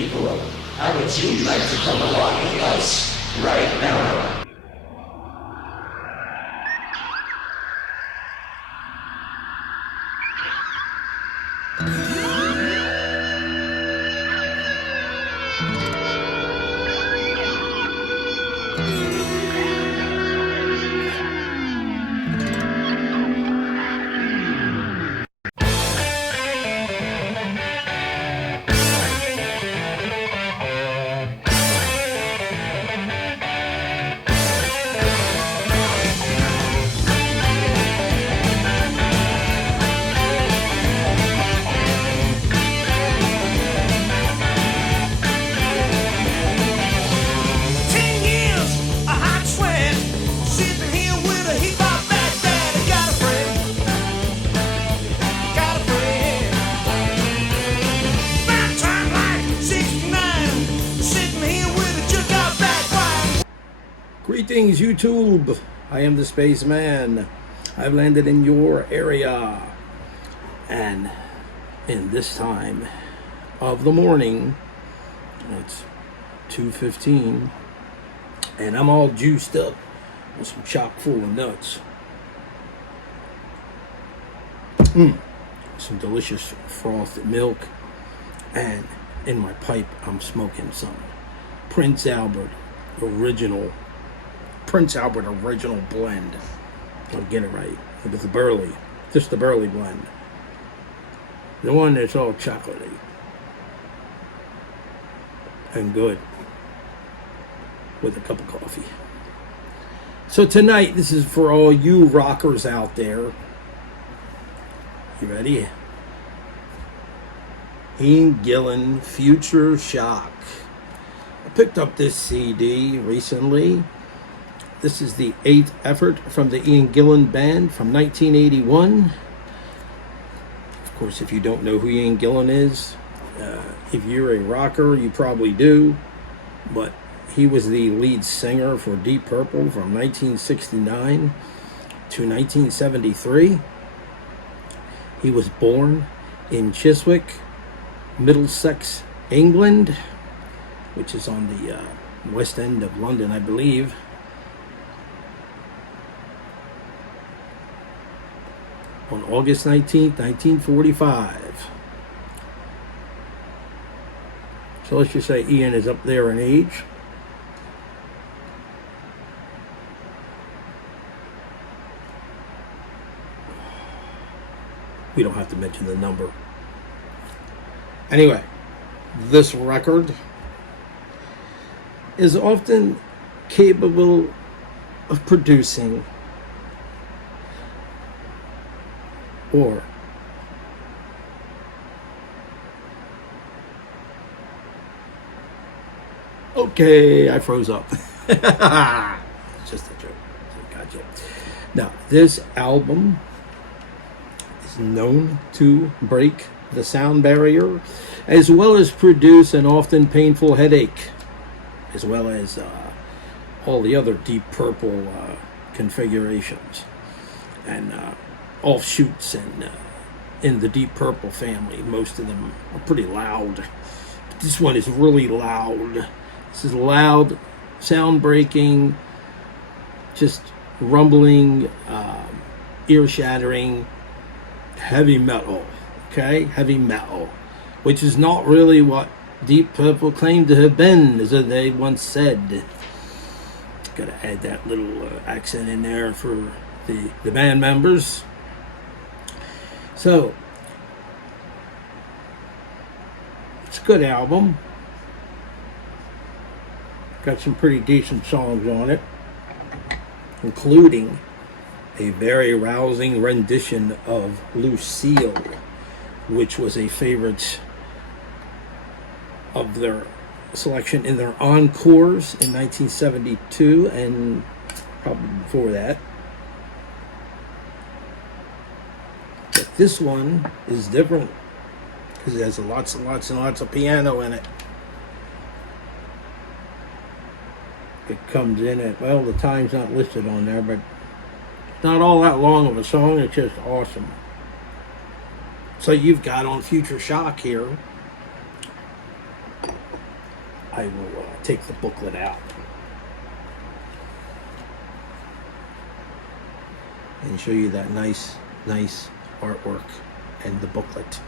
people, how would you like to come along with us right now? Greetings, YouTube. I am the Spaceman. I've landed in your area. And in this time of the morning, it's 2:15, and I'm all juiced up with some chock full of nuts. Some delicious frothed milk, and in my pipe I'm smoking some Prince Albert original blend. I'll get it right. With the Burley, just the Burley blend. The one that's all chocolatey and good with a cup of coffee. So tonight, this is for all you rockers out there. You ready? Ian Gillan, Future Shock. I picked up this CD recently. This is the 8th effort from the Ian Gillan Band from 1981. Of course, if you don't know who Ian Gillan is, if you're a rocker, you probably do. But he was the lead singer for Deep Purple from 1969 to 1973. He was born in Chiswick, Middlesex, England, which is on the west end of London, I believe. On August 19th, 1945. So let's just say Ian is up there in age. We don't have to mention the number. Anyway, this record is often capable of producing or okay, I froze up. It's just a joke. Gotcha. Now, this album is known to break the sound barrier, as well as produce an often painful headache, as well as all the other Deep Purple configurations and offshoots and in the Deep Purple family. Most of them are pretty loud. But this one is really loud. This is loud, sound-breaking, just rumbling, ear-shattering, heavy metal. Okay? Heavy metal. Which is not really what Deep Purple claimed to have been, as they once said. Gotta add that little accent in there for the band members. So, it's a good album. Got some pretty decent songs on it, including a very rousing rendition of Lucille, which was a favorite of their selection in their encores in 1972 and probably before that. But this one is different because it has lots and lots and lots of piano in it. It comes in at, well, the time's not listed on there, but it's not all that long of a song. It's just awesome. So you've got on Future Shock here I will take the booklet out and show you that nice artwork and the booklet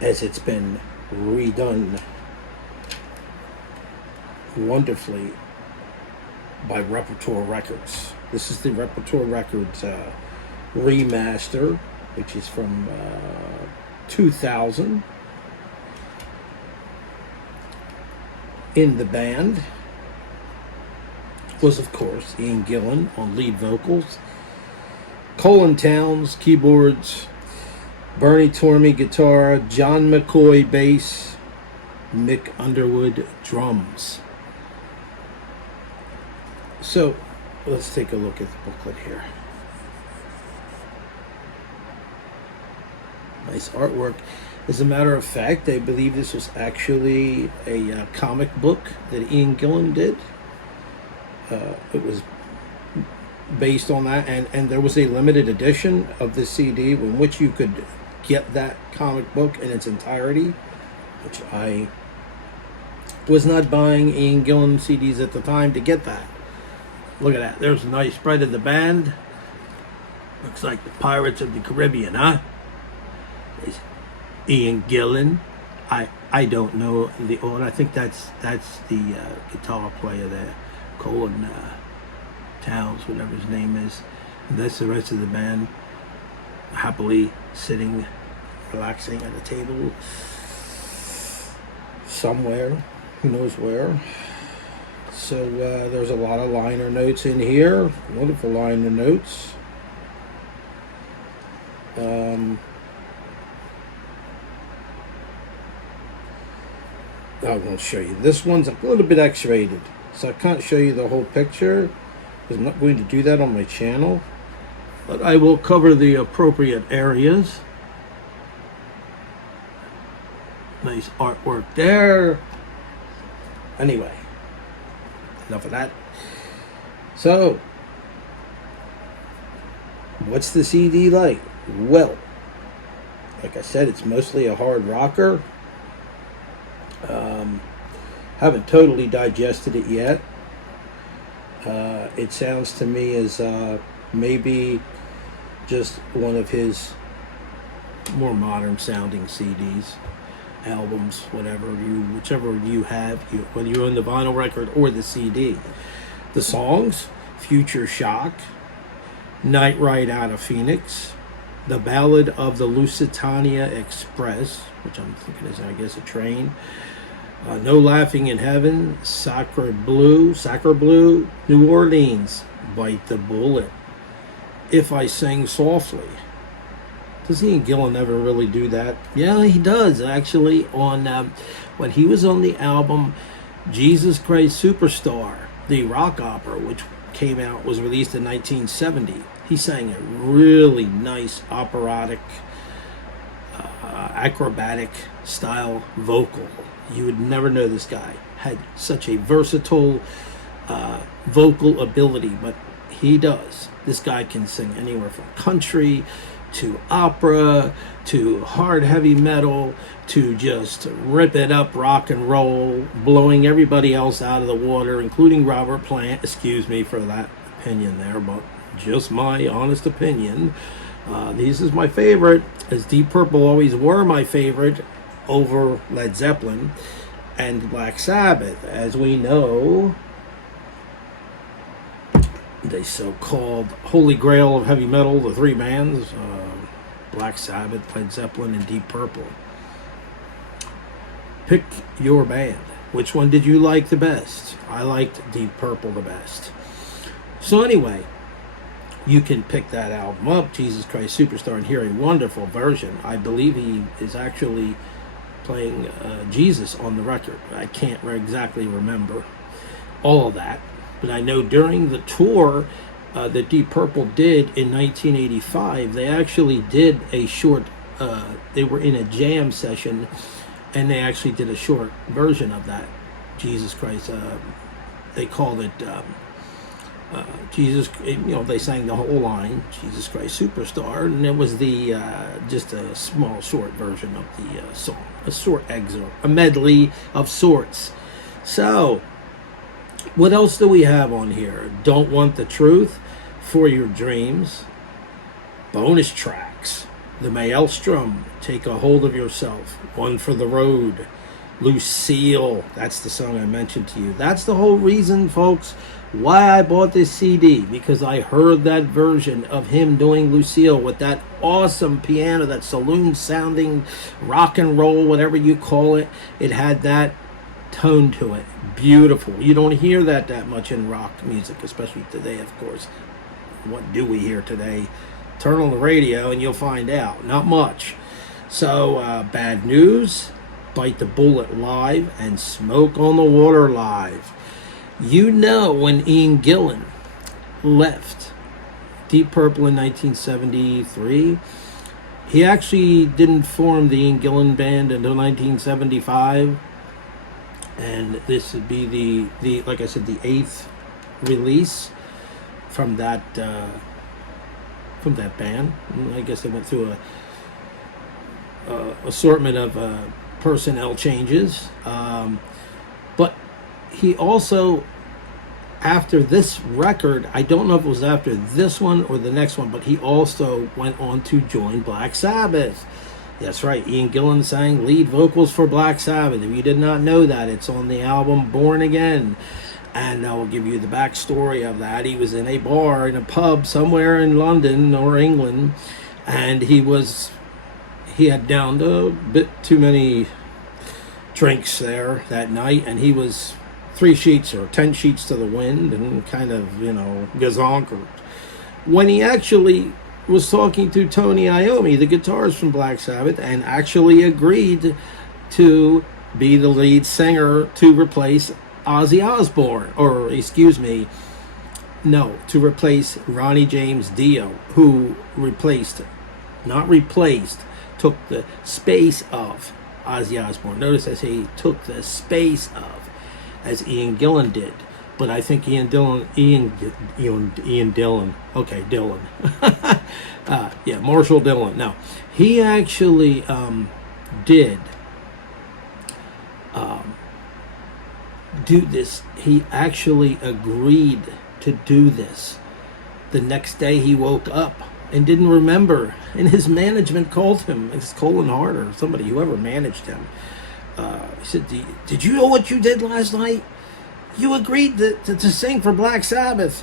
as it's been redone wonderfully by Repertoire Records. This is the Repertoire Records remaster, which is from 2000. In the band was, of course, Ian Gillan on lead vocals, Colin Towns keyboards, Bernie Tormey guitar, John McCoy bass, Mick Underwood drums. So let's take a look at the booklet here. Nice artwork. As a matter of fact, I believe this was actually a comic book that Ian Gillan did. It was based on that, and there was a limited edition of the CD in which you could get that comic book in its entirety, which I was not buying Ian Gillan CDs at the time to get that. Look at that. There's a nice spread of the band. Looks like the Pirates of the Caribbean, huh? There's Ian Gillan. I don't know the order. I think that's the guitar player there, Colin Towns, whatever his name is. And that's the rest of the band, happily sitting, relaxing at a table somewhere, who knows where. So there's a lot of liner notes in here, wonderful liner notes. I won't show you. This one's a little bit X-rated, so I can't show you the whole picture, because I'm not going to do that on my channel. But I will cover the appropriate areas. Nice artwork there. Anyway, enough of that. So, what's the CD like? Well, like I said, it's mostly a hard rocker. Haven't totally digested it yet. It sounds to me as maybe just one of his more modern sounding CDs, albums, whichever you have, whether you own the vinyl record or the CD. The songs: Future Shock, Night Ride Out of Phoenix, The Ballad of the Lusitania Express, which I'm thinking is, I guess, a train, No Laughing in Heaven, Sacre Blue, New Orleans, Bite the Bullet, If I Sang Softly. Does Ian Gillan ever really do that? Yeah, he does, actually. On when he was on the album Jesus Christ Superstar, the rock opera, which was released in 1970, he sang a really nice operatic, acrobatic style vocal. You would never know this guy had such a versatile vocal ability, but he does. This guy can sing anywhere from country to opera to hard heavy metal to just rip it up rock and roll, blowing everybody else out of the water, including Robert Plant. Excuse me for that opinion there, but just my honest opinion. This is my favorite, as Deep Purple always were my favorite over Led Zeppelin and Black Sabbath. As we know, the so-called holy grail of heavy metal, the three bands, Black Sabbath, Led Zeppelin, and Deep Purple. Pick your band. Which one did you like the best? I liked Deep Purple the best. So anyway, you can pick that album up, Jesus Christ Superstar, and hear a wonderful version. I believe he is actually playing Jesus on the record. I can't exactly remember all of that, but I know during the tour that Deep Purple did in 1985, they actually did a short, they were in a jam session, and they actually did a short version of that, Jesus Christ. They called it Jesus, they sang the whole line, Jesus Christ Superstar, and it was the just a small short version of the song, a short excerpt, a medley of sorts. So, what else do we have on here? Don't Want the Truth, For Your Dreams, bonus tracks, The Maelstrom, Take a Hold of Yourself, One for the Road, Lucille, that's the song I mentioned to you. That's the whole reason, folks, why I bought this CD, because I heard that version of him doing Lucille with that awesome piano, that saloon sounding rock and roll, whatever you call it. It had that tone to it. Beautiful. You don't hear that much in rock music, especially today, of course. What do we hear today? Turn on the radio and you'll find out. Not much. So, Bad News, Bite the Bullet live, and Smoke on the Water live. You know, when Ian Gillan left Deep Purple in 1973, he actually didn't form the Ian Gillan Band until 1975. And this would be the like I said, the 8th release from that band. I guess they went through a assortment of personnel changes, but he also, after this record, I don't know if it was after this one or the next one, but he also went on to join Black Sabbath. That's right, Ian Gillan sang lead vocals for Black Sabbath. If you did not know that, it's on the album Born Again. And I will give you the backstory of that. He was in a bar, in a pub somewhere in London or England, and he had downed a bit too many drinks there that night, and he was 3 sheets or 10 sheets to the wind and kind of, gazonkered. When he actually was talking to Tony Iommi, the guitarist from Black Sabbath, and actually agreed to be the lead singer to replace Ozzy Osbourne, to replace Ronnie James Dio, who took the space of Ozzy Osbourne. Notice I say he took the space of, as Ian Gillan did. But I think Ian Dillon. Okay, Dillon. Marshall Dillon. No, he actually did do this. He actually agreed to do this. The next day he woke up and didn't remember, and his management called him, it's Colin Hart or somebody, whoever managed him. He said, did you know what you did last night? You agreed to sing for Black Sabbath.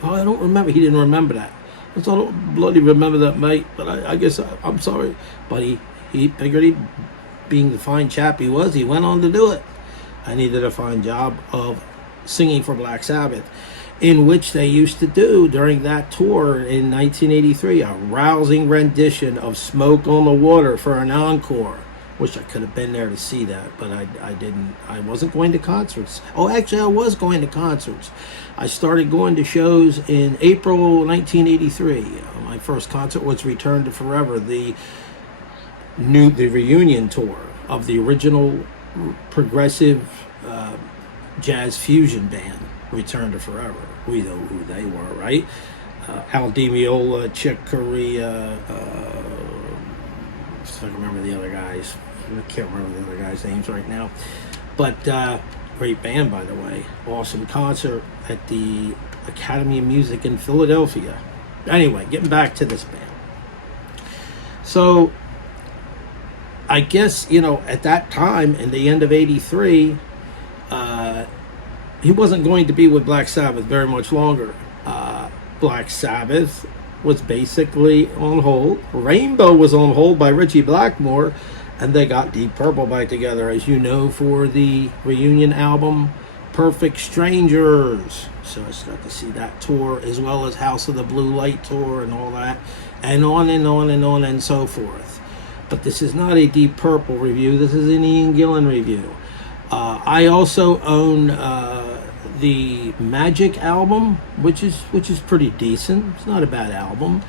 Oh, I don't remember. He didn't remember that. I don't bloody remember that, mate. But I guess I'm sorry. But he figured, being the fine chap he was, he went on to do it. And he did a fine job of singing for Black Sabbath, in which they used to do during that tour in 1983, a rousing rendition of Smoke on the Water for an encore. Wish I could have been there to see that, but I didn't. I wasn't going to concerts. Oh, actually, I was going to concerts. I started going to shows in April 1983. My first concert was Return to Forever, the reunion tour of the original progressive jazz fusion band, Return to Forever. We know who they were, right? Al Di Meola, Chick Corea, if I can remember the other guys. I can't remember the other guys' names right now. But great band, by the way. Awesome concert at the Academy of Music in Philadelphia. Anyway, getting back to this band. So, I guess, at that time, in the end of 83, he wasn't going to be with Black Sabbath very much longer. Black Sabbath was basically on hold. Rainbow was on hold by Ritchie Blackmore, and they got Deep Purple back together, as you know, for the reunion album Perfect Strangers. So I got to see that tour, as well as House of the Blue Light tour and all that, and on and on and on and so forth. But this is not a Deep Purple review. This is an Ian Gillan review. I also own the Magic album, which is pretty decent. It's not a bad album.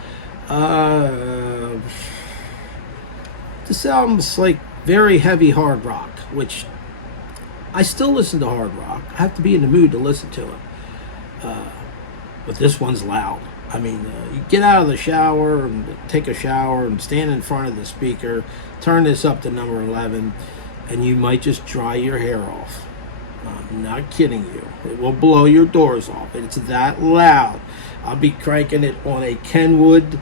This album's like very heavy hard rock, which I still listen to hard rock. I have to be in the mood to listen to it. But this one's loud. I mean, you get out of the shower and take a shower and stand in front of the speaker, turn this up to number 11, and you might just dry your hair off. I'm not kidding you. It will blow your doors off. It's that loud. I'll be cranking it on a Kenwood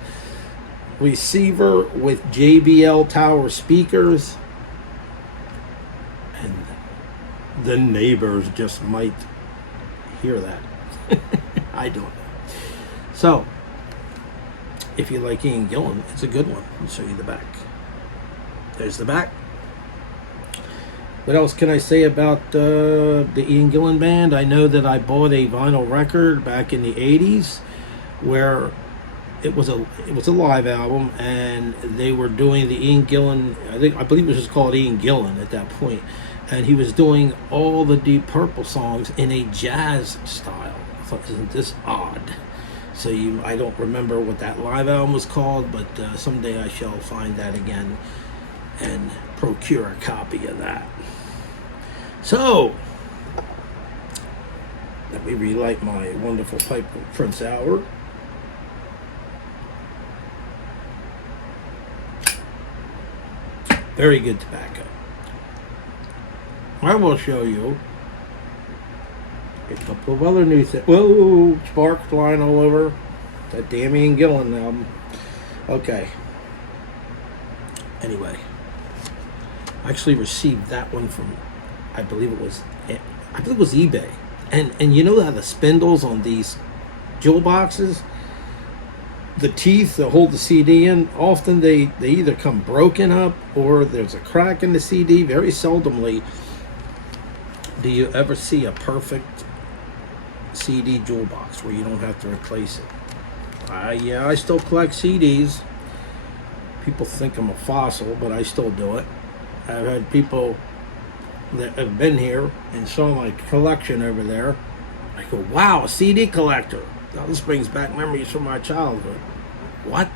receiver with JBL Tower speakers. And the neighbors just might hear that. I don't know. So, if you like Ian Gillan, it's a good one. I'll show you the back. There's the back. What else can I say about the Ian Gillan Band? I know that I bought a vinyl record back in the 80s where it was a live album, and they were doing the Ian Gillan, I believe it was just called Ian Gillan at that point, and he was doing all the Deep Purple songs in a jazz style. I thought, isn't this odd? So I don't remember what that live album was called, but someday I shall find that again and procure a copy of that. So, let me relight my wonderful pipe of Prince Albert. Very good tobacco. I will show you a couple of other new things. Whoa, sparks flying all over. That damn Ian Gillan album. Okay. Anyway, I actually received that one from, I believe it was eBay. And you know how the spindles on these jewel boxes, the teeth that hold the CD in, often they either come broken up or there's a crack in the CD. Very seldomly do you ever see a perfect CD jewel box where you don't have to replace it. Yeah, I still collect CDs. People think I'm a fossil, but I still do it. I've had people that have been here and saw my collection over there. I go, wow, a CD collector. Now, this brings back memories from my childhood. What?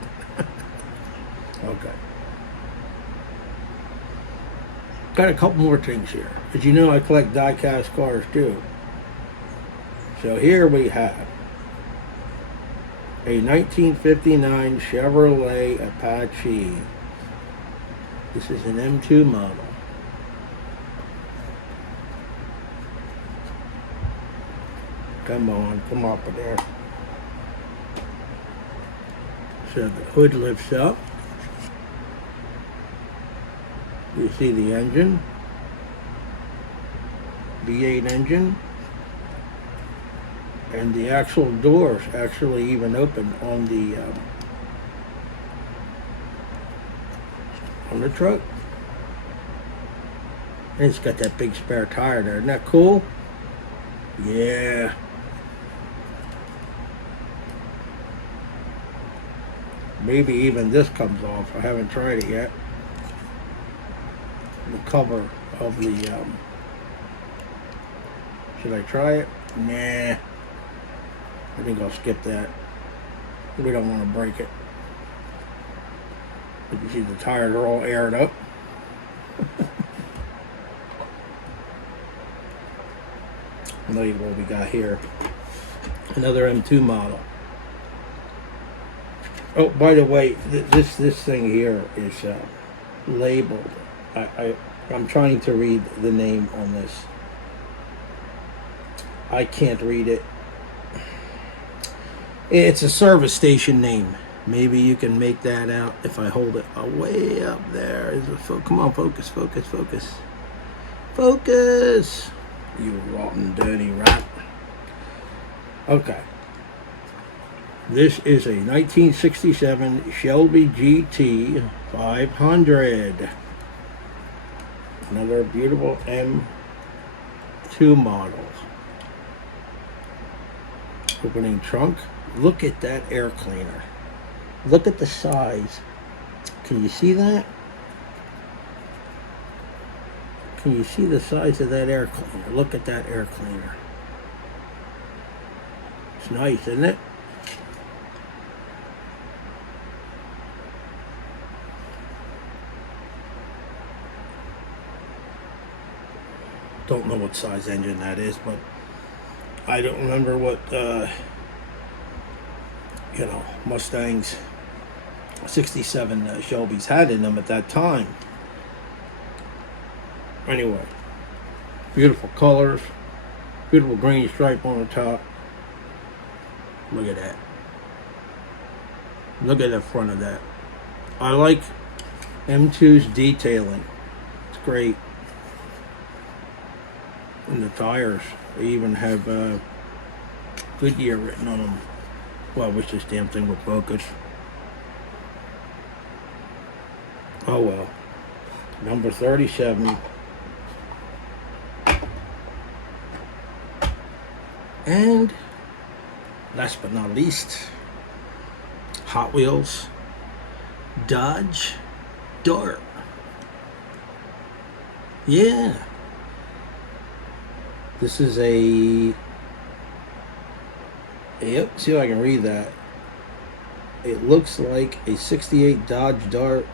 Okay. Got a couple more things here. As you know, I collect die-cast cars too. So here we have a 1959 Chevrolet Apache. This is an M2 model. Come on, come up there. So the hood lifts up. You see the engine. V8 engine. And the actual doors actually even open on the truck. And it's got that big spare tire there. Isn't that cool? Yeah. Maybe even this comes off. I haven't tried it yet. The cover of the should I try it? Nah. I think I'll skip that. We don't want to break it. You can see the tires are all aired up. Look at what we got here. Another M2 model. Oh, by the way, this thing here is labeled. I'm trying to read the name on this. I can't read it. It's a service station name. Maybe you can make that out if I hold it way up there. Come on, focus, focus, focus. Focus! You rotten, dirty rat. Okay. This is a 1967 Shelby GT 500. Another beautiful M2 model. Opening trunk. Look at that air cleaner. Look at the size. Can you see that? Can you see the size of that air cleaner? Look at that air cleaner. It's nice, isn't it? Don't know what size engine that is, but I don't remember what Mustangs 67 Shelbys had in them at that time. Anyway, Beautiful colors. Beautiful green stripe on the top. Look at that. Look at the front of that. I like M2's detailing. It's great. And the tires, they even have Goodyear written on them. Well, I wish this damn thing would focus. Oh well. Number 37. And last but not least, Hot Wheels Dodge Dart. Yeah. This is a, yep, see if I can read that. It looks like a 68 Dodge Dart.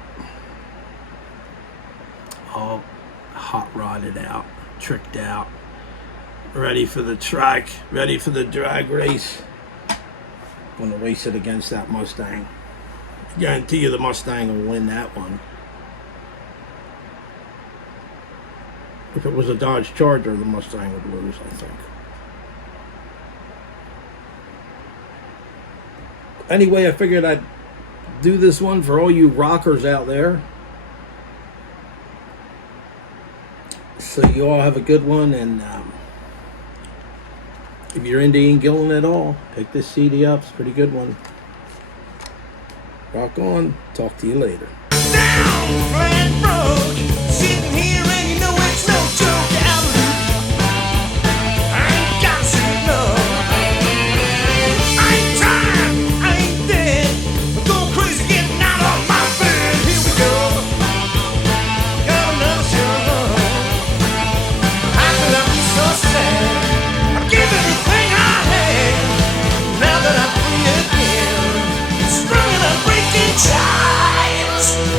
All hot rodded out, tricked out. Ready for the track, ready for the drag race. Gonna race it against that Mustang. I guarantee you the Mustang will win that one. If it was a Dodge Charger, the Mustang would lose, I think. Anyway, I figured I'd do this one for all you rockers out there. So you all have a good one, and if you're into Ian Gillan at all, pick this CD up. It's a pretty good one. Rock on. Talk to you later. Down flat road, sitting here and you know it's no joke. I ain't got shit, no. I ain't tired, I ain't dead. I'm going crazy getting out of my bed. Here we go. Got another show. I feel like I'm so sad. I give everything I had. Now that I'm free again, strung and I'm breaking ties.